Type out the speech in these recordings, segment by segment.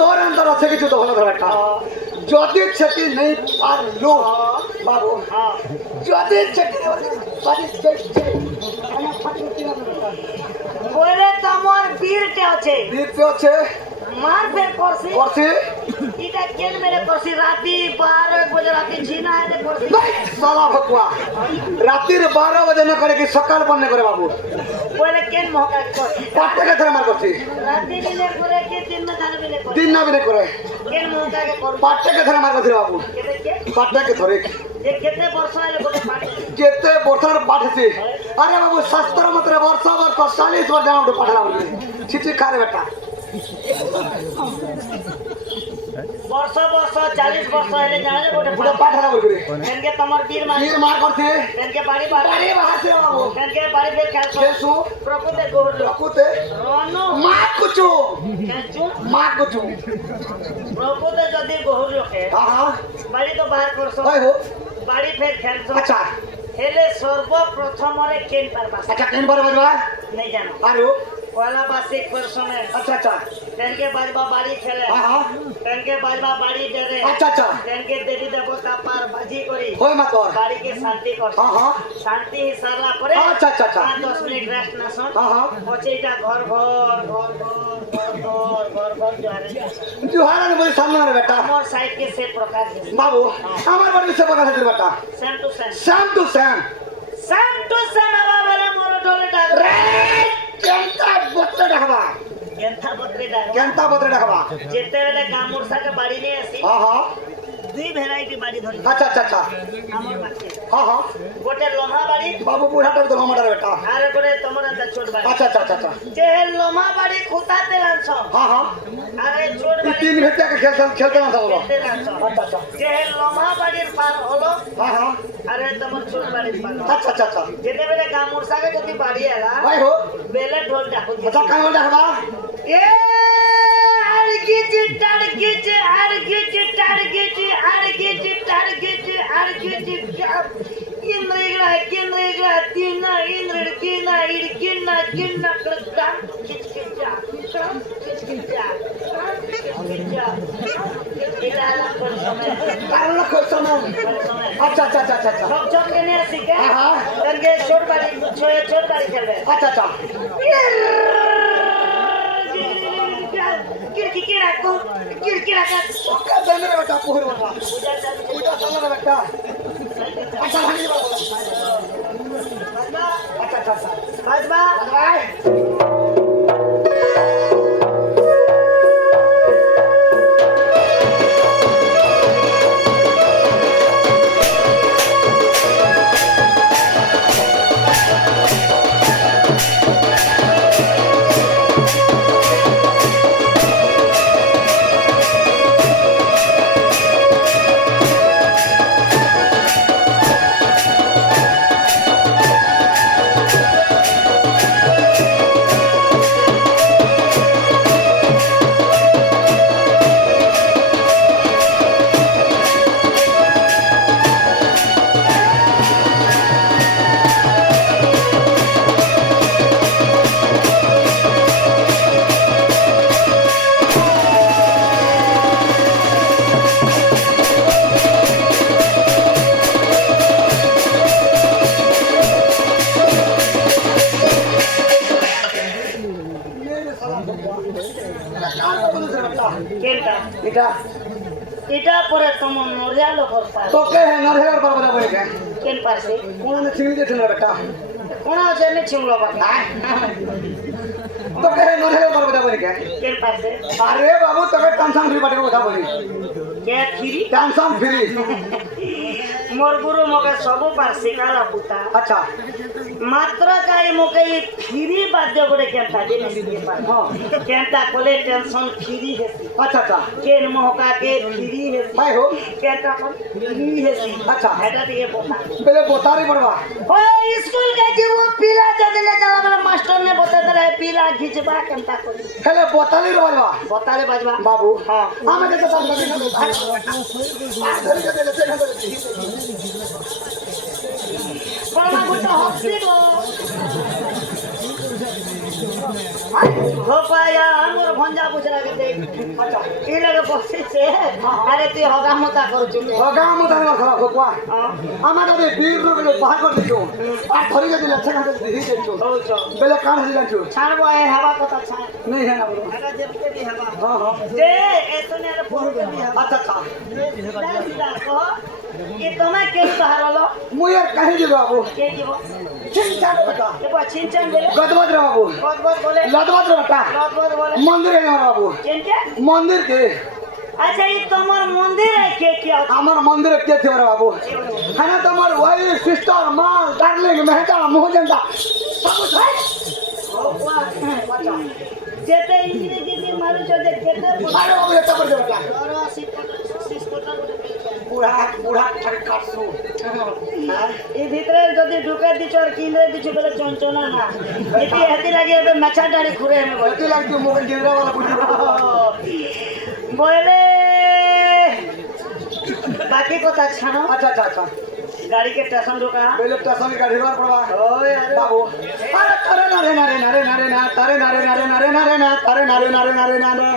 তোর অন্তর আছে কিছু তো ভালো ধরে একটা যদি সেটি নেই পারলো বাবু যদি সেটি বলে তোমার বীরটা আছে দিতে হচ্ছে মার ফের করছি করছি এটা কেন মেরে করছি রাতি 12 বাজে রাতি ঝিনা এনে করছি সালা ভকুয়া রাতের 12 বাজে না করে কি সকাল বন্ধ করে বাবু বলে কেন মহকা কর পাট থেকে ধরে মার করছি রাতি মিলে করে কি দিন না ধান মিলে করে দিন না বিনে করে কেন মহকা কর পাট থেকে ধরে মার করছি বাবু কেতে কে পাট থেকে ধরে যে কেতে বর্ষ হলে গোটে পাটি যেতে বছর পাঠেছি আরে বাবু শাস্ত্র মতে বর্ষ 40 বছর জানো পাঠালাম চিঠি খারে বেটা বর্ষ 40 বর্ষ হলে জানে গোটে পুরো পাঠালাম করে কেনকে তোমার বীর মার বীর মার করছে কেনকে বাড়ি বাড়ি আরে বাহাতে বাবু কেনকে বাড়ি ফের খেলছো কেসু প্রকৃতি গৌর লকুতে রনো মা কুচু কেচু মা কুচু প্রকৃতি যদি গৌর লোকে হ্যাঁ বাড়ি তো বাহার করছো হয় হো বাড়ি ফের খেলছো আচ্ছা হেলে সর্বপ্রথমরে কেন পারবা আচ্ছা কেন বারে বাজবা नहीं जानो আরে पहला बासिक परसों আচ্ছা আচ্ছা टेन के बाजबा बाड़ी खेले হ্যাঁ टेन के बाजबा बाड़ी डेरे আচ্ছা আচ্ছা टेन के देवी देवता पार बाजी करी হয় মা তোর बाड़ी के शांति कर হ্যাঁ शांति ही सरला परे আচ্ছা আচ্ছা আচ্ছা 5-10 मिनट रेस्ट ना सुन হ্যাঁ पचेटा घर घर घर घर घर जारे জোহারান বলি সামনে রে বেটা मोर साइड के से प्रकार বাবু আমার বাড়ি সে কথা আছে বেটা same to same same to same आवा वाला मोर ढोले डाग রে কেনটা বত্তে দেখাবা गेंथा बकरी डाग কেনটা বত্তে দেখাবা जेते वेले गामुरसा के बाड़ी ने आसी হ্যাঁ दुई भेराइटी बाड़ी धरी আচ্ছা আচ্ছা আচ্ছা हमर बाकी হ্যাঁ गोटे लोहा बाड़ी বাবু বুড়াটা তো আমার বেটা আর গোটে তোমার আদা ছোট বাড়ি আচ্ছা আচ্ছা আচ্ছা যে লোমা বাড়ি খুঁতাতে লানছ হ্যাঁ আরে ছোট এই বাড়ি তিন ভেটে খেলতে না থাকলো খেতে লানছ আচ্ছা আচ্ছা যে লোমা বাড়ির পার হলো হ্যাঁ আরে তোমার ছোট বাড়ির পার হলো। আচ্ছা আচ্ছা আচ্ছা যেতে বেলে গামুরসাকে যদি বাড়ি এলা ভাই হো বেলে ঢোল ডাকু আচ্ছা কেন দেখাবা এ আর গিজি টার্গেট আর গিজি টার্গেট আর গিজি টার্গেট আর গিজি ইন্দ্রিগ্রা কিন্দ্রিগ্রা তিনা ইন্দ্র কিনা ইরকিনা কিনা কদা কিচকিচা কিচকিচা এটা আলাপ করে সময় কারণ কোশ্চেন আচ্ছা আচ্ছা আচ্ছা আচ্ছা সব সব কেনে আসি কে হ্যাঁ। তারকে ছোট বাড়ি ছোট বাড়ি খেলবে আচ্ছা আচ্ছা কিরকিরা কো কিরকিরা কা ওকে দেনে বেটা পুহুর বাবা পূজা চালাবে বেটা আচ্ছা ভাই আচ্ছা আচ্ছা আচ্ছা বাজবা ভাই কেনটা এটা এটা পরে তোমার নরিয়ালো করতা তোকে নরহের পর বলা বলে কেন পারছে কোন সিঙ্গি দিতে না বেটা কোন আছে নে ছিংলো বাবা তোকে নরহের পর বলা বলে কেন পারছে আরে বাবু তোকে টেনশন ফ্রি পাঠিয়ে কথা বলি কে ফিরি টেনশন ফ্রি মোর গুরু মকে সবু পারছে কালা পুতা আচ্ছা মাত্র কাই মকে ফিরি বাধ্য করে কেনটা জিনিস দিয়ে পার কেনটা কোলে টেনশন ফিরি হেসি আচ্ছা আচ্ছা কেন মহকা কে ফিরি হেসি ভাই হো কেনটা কোন ফিরি হেসি আচ্ছা। এটা দিয়ে বতা पहले बोतारी पड़वा ओ स्कूल के जो वो पीला जदले चला वाला मास्टर ने बता दे रहा है पीला खिंचबा केनता कोनी पहले बोताली पड़वा बताले बजवा बाबू हां हमें के साथ लगे ना बड़ा गुटा हॉस्पिटल ভোপায়া আমার ভঞ্জা বুঝরা কে দেখ এই লাগে বসেছে আরে তুই হগা মতা করছু হগা মতা না খারাপ কোয়া আমার আরে বীর রোগে বাহার করে দিছো আর ধরে গেছে লচ্ছা খাতে দিহি দিছো বেলে কান হই যাচ্ছো ছাড়বো এ হাওয়া কথা ছাড় नहीं है ना बोलो এটা যেতে দি হাওয়া हां हां যে এতনে আর ফোন করবি হাওয়া अच्छा अच्छा কো কি তোমা কে বাহার হলো मुझे यार कहीं दे बाबू কে দিব चिंता बेटा দেখো চিনচান বলে गदवद रे बाबू বহুত বহুত বলে लदवद रे बेटा বহুত বহুত বলে मंदिर है हमारा बाबू চিনচান मंदिर के আচ্ছা এই তোমার মন্দির কে কি আছে हमार मंदिर के थे हमारा बाबू है ना तुम्हार वाइफ सिस्टर मां डार्लिंग मेहता मोहजंदा सब कुछ है যেতে ইংরেজি দিয়ে মারুছ যে কেতে अरे बाबू ये तब दे बेटा বড় সিস্টেমটা बूढ़ा बूढ़ा ठरका सु এই ভিতরে যদি ঢুকে দিছ আর কিনরে দিছ বলে চঞ্চনা না এটি হেতি লাগে এবে মাছা ডাড়ি ঘুরে আমি বলছি बल्कि लगती मोबाइल गिरा वाला बुढ़ी বলে বাকি কথা ছাড়ো अच्छा अच्छा अच्छा গাড়ি কে স্টেশন ঢোকা पहले स्टेशन की गाड़ी बार पड़वा ওই আরে बाबू अरे तारे नारे नारे नारे नारे ना तारे नारे नारे नारे नारे ना तारे नारे नारे नारे नारे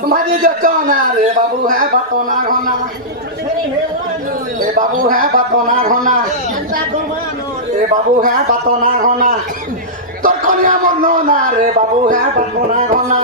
तुम्हारी जो चौना रे बाबू है बतौना होना ए बाबू है बतौना होना ए बाबू है बतौना होना তোর কনিয়া মর না রে বাবু হ্যাঁ বতৌনা होना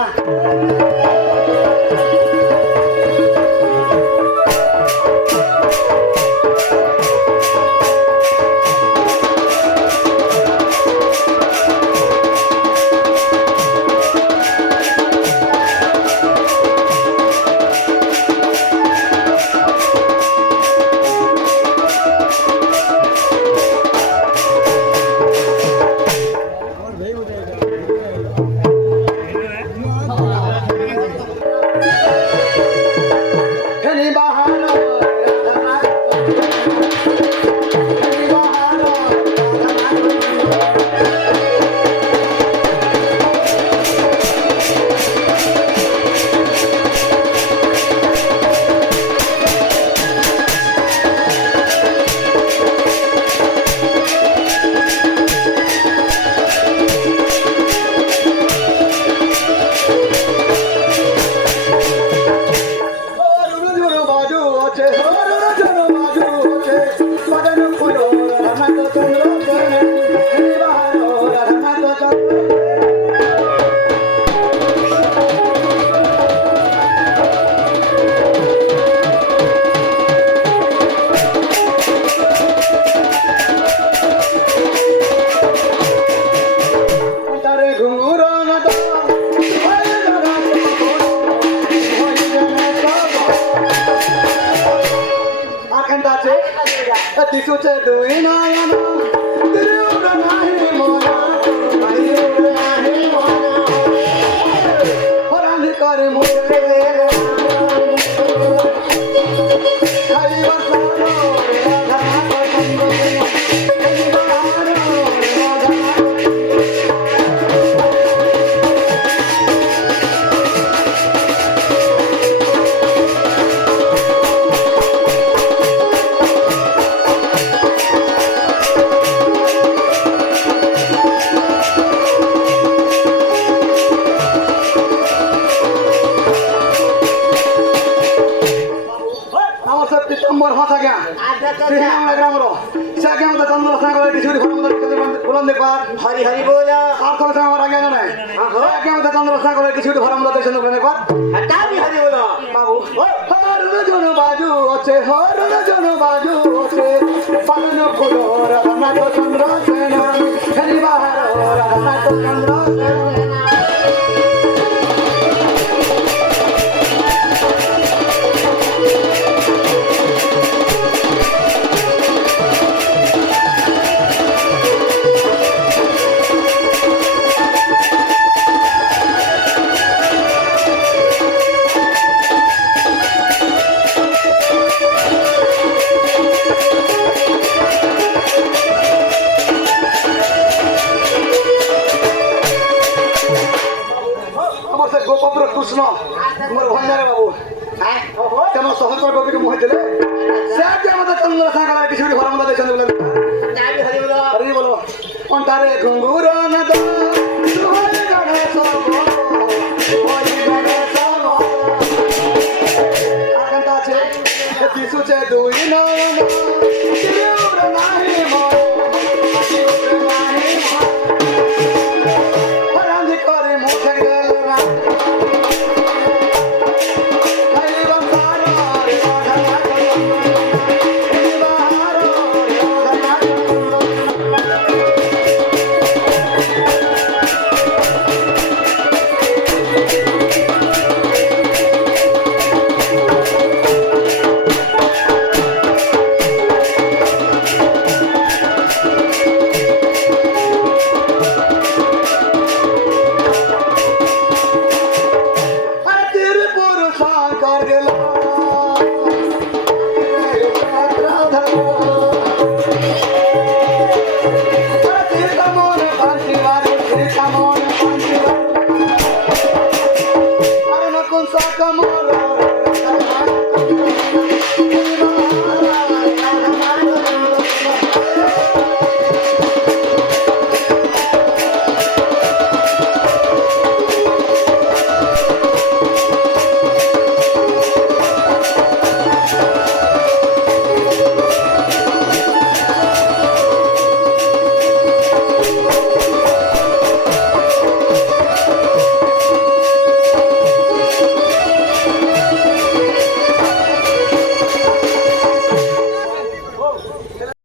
Penny Bahano, Penny Bahano, तिसुचे दुई नयन तिरुर नाही मोना तिरुर नाही मोना हरांधी करे मुझे हरी बसानो राधा पसंदो हरी बहारो राधा আমার সব পিতম্বর ভাষা গিয়া সিংহ গ্রামর সে আগে আমাদের চন্দ্র সাগরের কিছু বলন দেখবার হরি হরি বলা আর কোনো আমার আগে জানে আগে আমাদের চন্দ্র সাগরের কিছু ভরম দেখছেন দেখবার হটাবি হরি বলা বাবু হরুন জন বাজু আছে হরুন জন বাজু আছে পালন ফুল রাধানাথ চন্দ্র সেন হরি বাহার রাধানাথ চন্দ্র সেন আমার সে গোপপুর কৃষ্ণ তোমার ভঞ্জারে বাবু হ্যাঁ তেমন সহস্র গোপীকে মোহে দিলে সে আগে আমাদের চন্দ্র সাগরের কিছু ভরম দেখছেন বলে হরি বলো কণ্ঠারে ঘুঙ্গুর না দো তুই গণেশ